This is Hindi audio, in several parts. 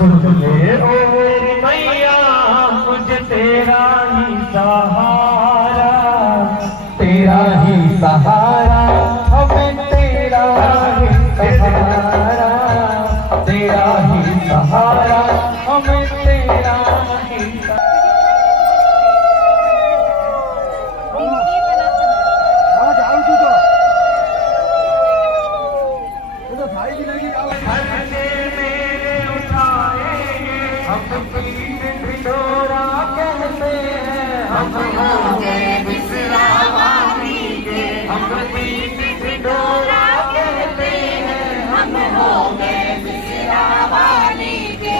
सुन ले ओ मेरी मैया मुझे तेरा ही सहारा, तेरा ही सहारा, हमें तेरा ही सहारा, तेरा ही सहारा, हमें तेरा ही सहारा। हम पीठ ढिढोरा कहते हैं, हम हो गए बिसरावानी के। हम पीठ ढिढोरा कहते हैं, हम हो गए बिसरावानी के।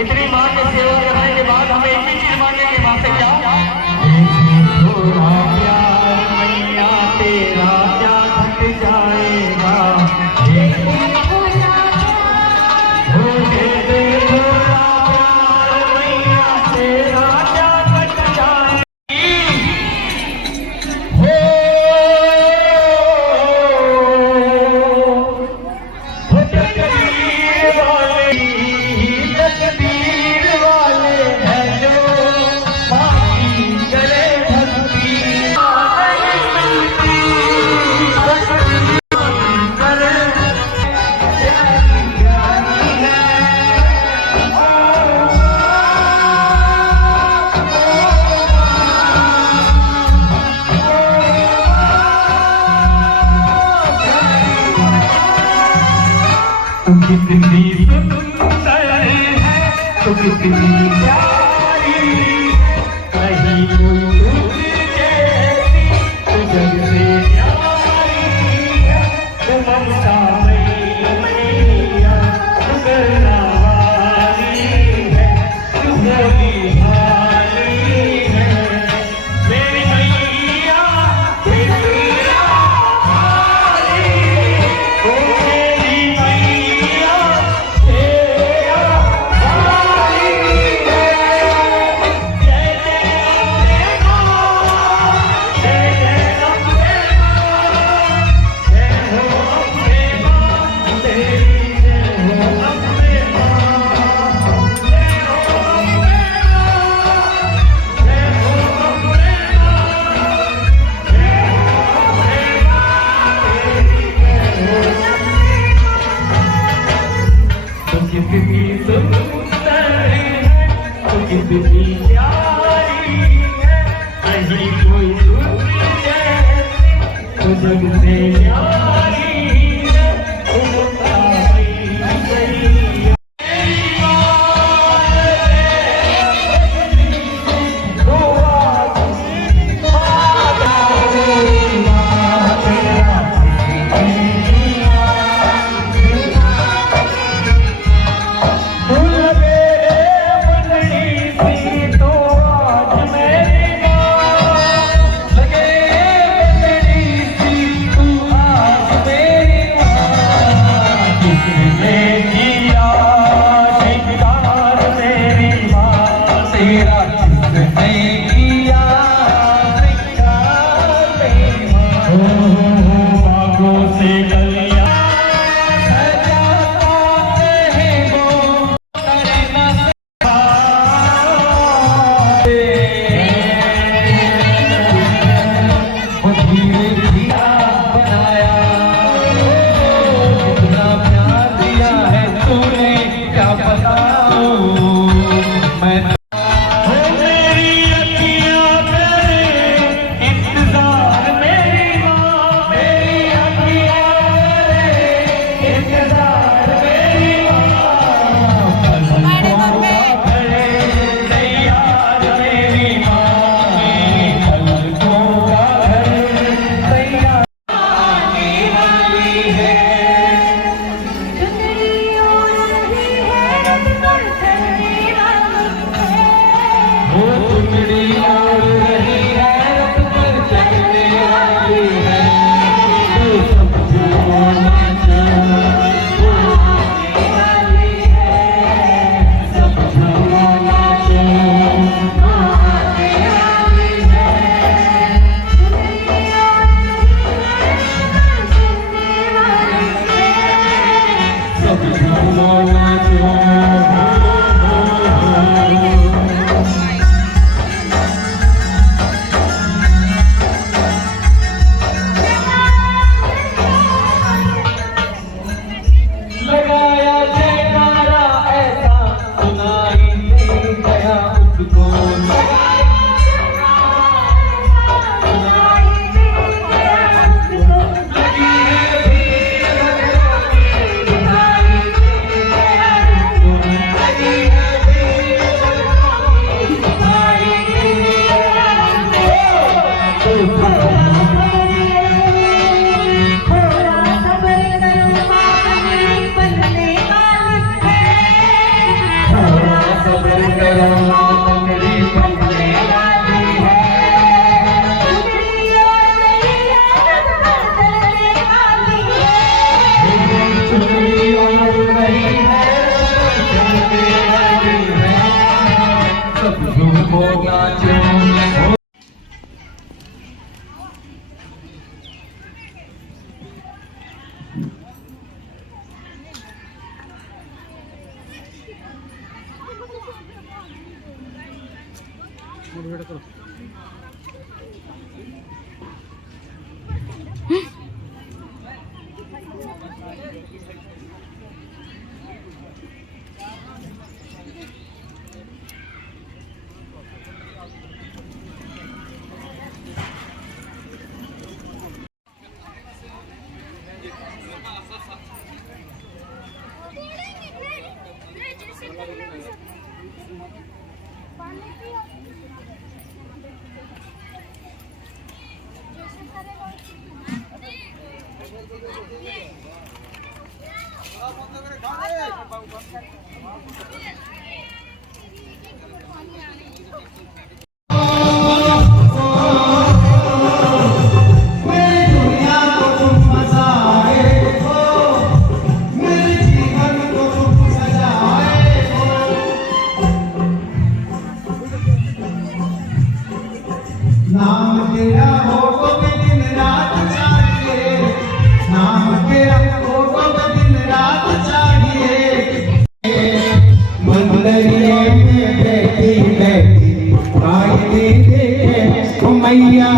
इतनी मां की सेवा करने के बाद हमें एक ही चीज मांगेंगे, मां से क्या? थोड़ा प्यार मैया तेरा क्या घट जाएगा, हो दे दे थोड़ा प्यार मैया तेरा क्या घट जाएगा। हो तकदीर वाले हैं जो बाकी चले भक्ति कितनी सुंदर है तो कितनी प्यारी, कहीं कोई दूर जैसी नहीं कोई दूसरी जैसी, तो जग से प्यारी है उनका नाम तेरा होठों पे दिन रात चाहिए, नाम तेरा होठों पे दिन रात चाहिए। मंदिर में बैठी बैठी आईने देखे ओ मैया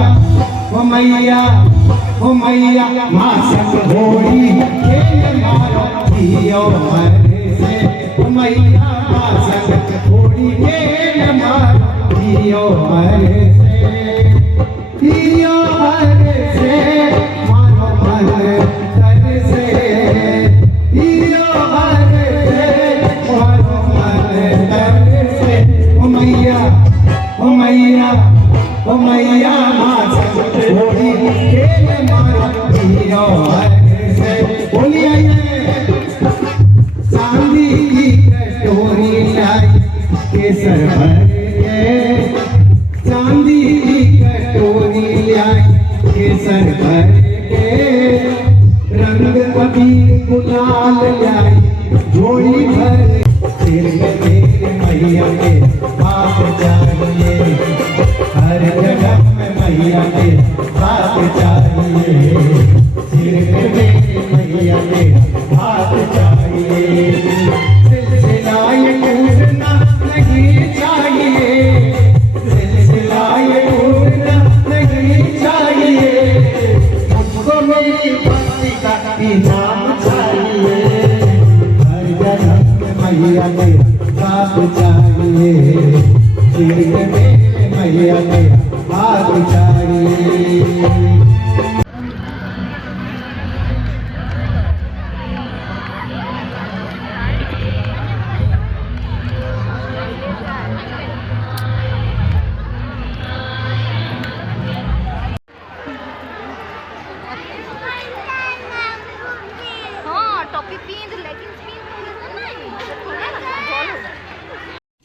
ओ मैया ओ मैया माँ संग घोड़ी खेल मारो पियो मरे से ओ मैया माँ संग घोड़ी खेल मारो पियो मरे से। स्वर्ग से बोलिए चांदी की कटोरी लाई केसर भर के चांदी की कटोरी लाई केसर भर के रंग अबीर गुलाल लाई जोड़ी भर सिर में मेरे मैया के बाप चाहिए हर जगह में मैया के बाप चाहिए सिर में मेरे मैया के बाप चाहिए सिलसिलाए टूटना नहीं चाहिए सिलसिलाए टूटना नहीं चाहिए मुझको मेरी भक्ति का इनाम चाहिए हर जगह में मैया के बाप चाहिए सिर में मेरे मैया के बाप चाहिए हाँ टॉपी पिंध लेगिंग्स पिंध नहीं थोड़ा ना जॉल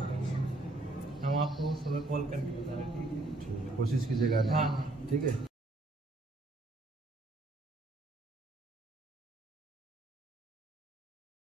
हम आपको सुबह कॉल करके बता रहे हैं। कोशिश कीजिएगा हाँ ठीक है।